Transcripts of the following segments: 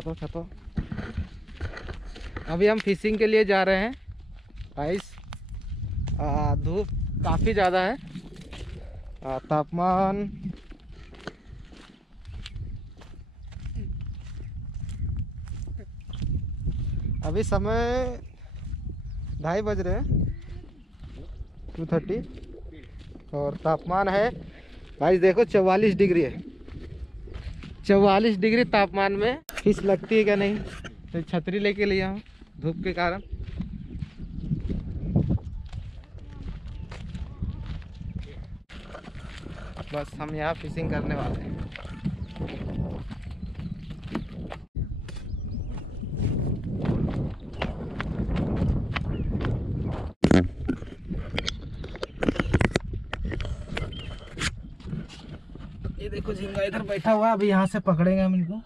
छतो छतो। अभी हम फिशिंग के लिए जा रहे हैं गाइस। धूप काफ़ी ज़्यादा है। तापमान अभी समय 2:30 बज रहे हैं, 2:30। और तापमान है गाइस देखो 44 डिग्री है। 44 डिग्री तापमान में फिश लगती है क्या नहीं। तो छतरी लेके लिया हूँ धूप के कारण। बस हम यहाँ फिशिंग करने वाले हैं। ये देखो झींगा इधर बैठा हुआ है, अभी यहाँ से पकड़ेंगे हम इनको।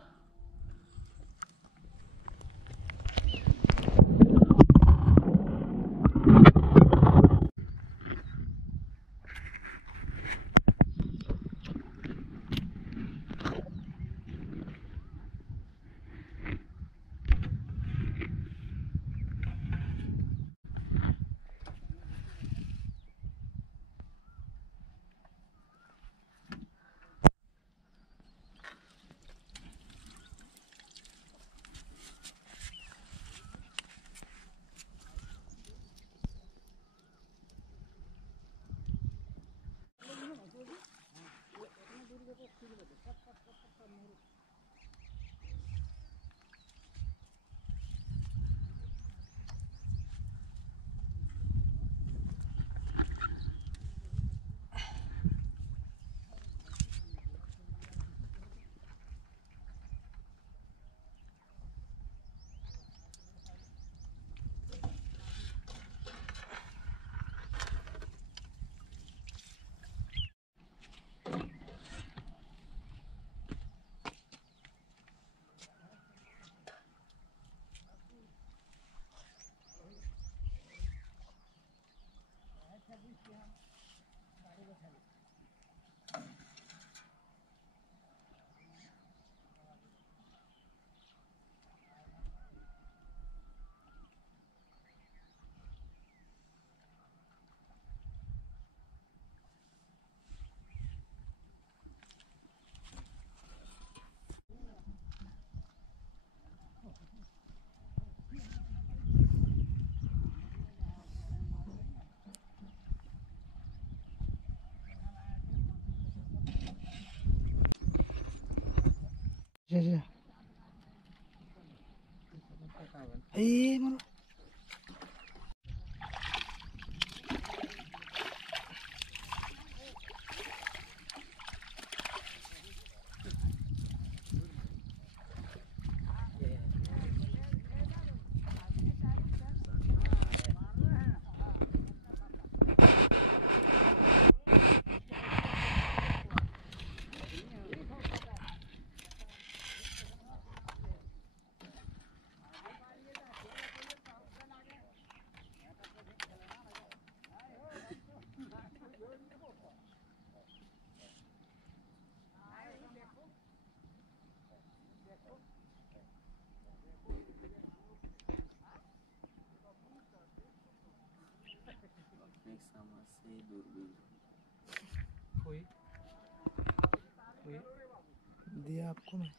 दिया आपको मैं।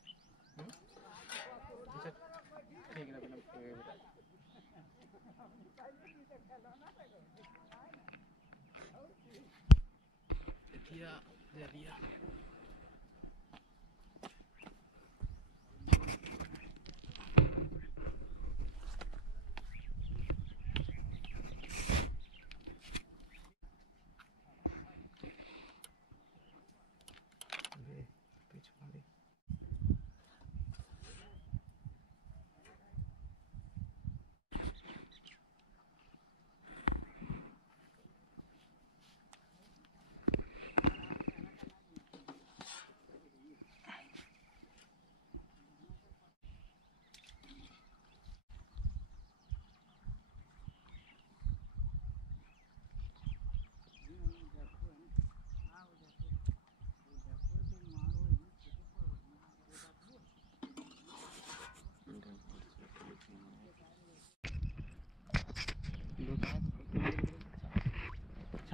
दे दिया।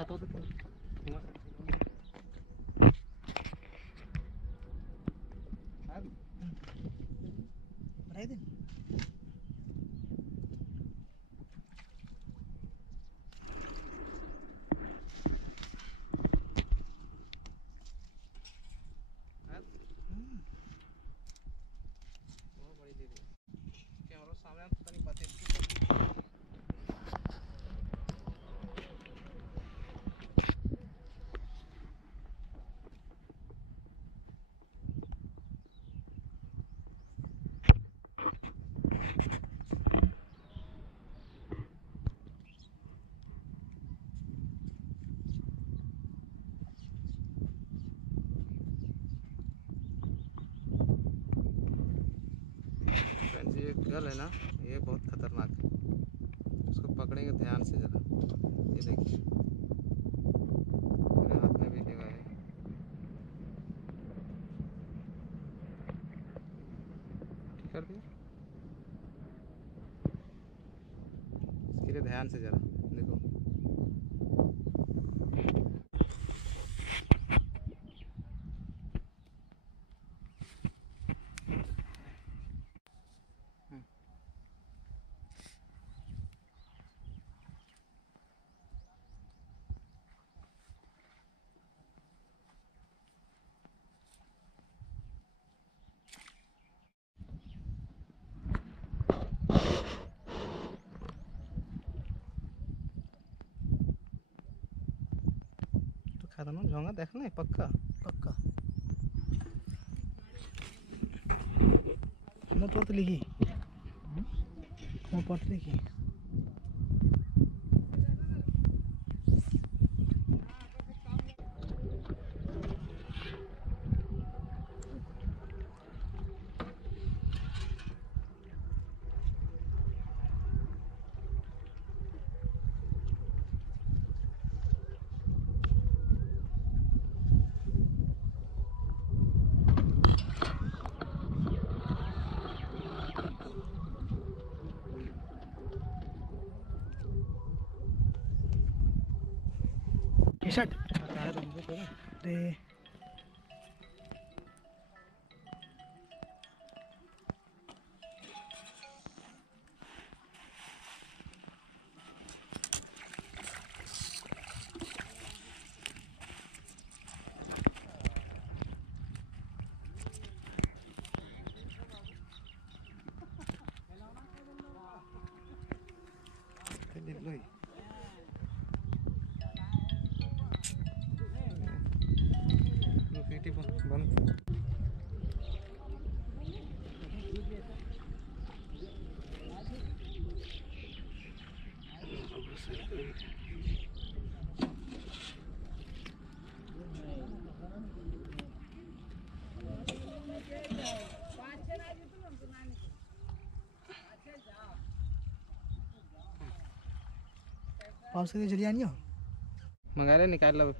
छाता तो बढ़ाई दे। बहुत बड़ी दे दी कैमरा सामने तो नहीं बातें। ये गल है ना, ये बहुत खतरनाक है, उसको पकड़ेंगे ध्यान से ज़रा। ये देखिए मेरे हाथ में भी लगा है। कर दिया, इसके लिए ध्यान से ज़रा देखो। खाना झोंगा देखना है पक्का पक्का मैं पढ़ते लिखी मैं पढ़ते लिखी शर्ट रे बंद। पाउस के चली आनी हो मंगा ले निकाल लो।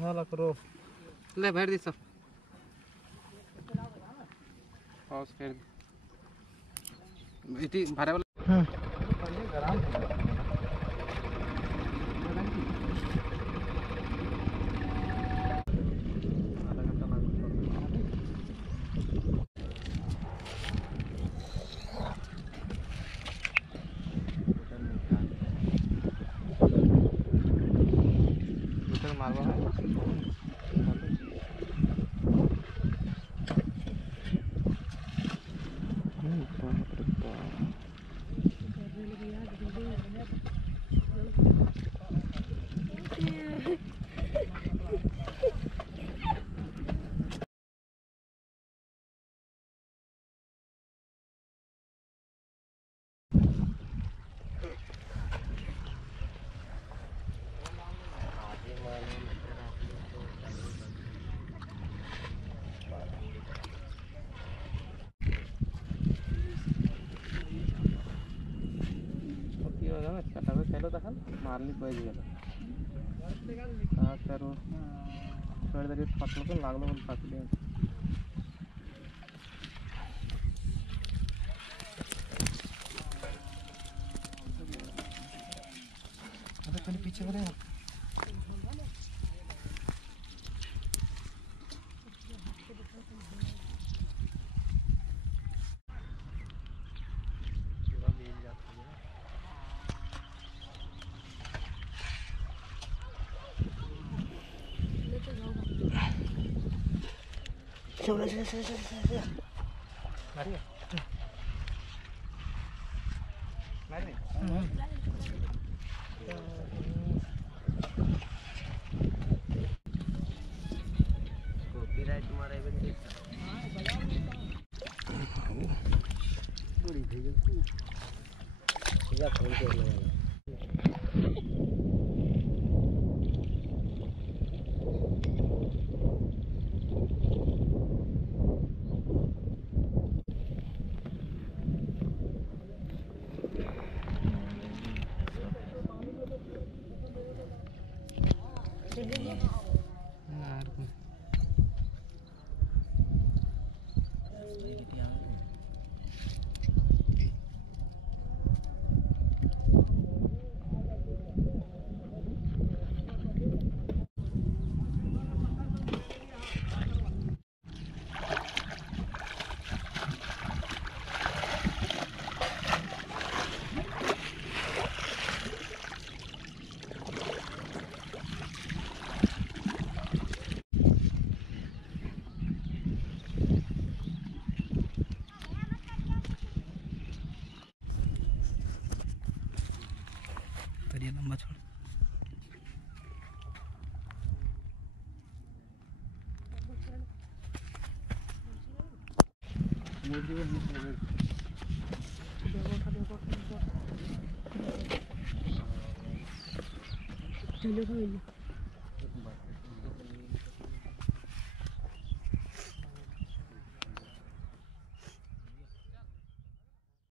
हाला करो ले बैठ दी सब पाउस कर इतनी भारे वाला मारवा मारली पाहिजे त्याला तर तरी फाटलं पण लागलं पण फाटली आता कधी पीछे करे चलो कॉपीराइट तुम्हारा बड़ी भेजो पूरा फोन कर लो ये लंबा छोड़ चलो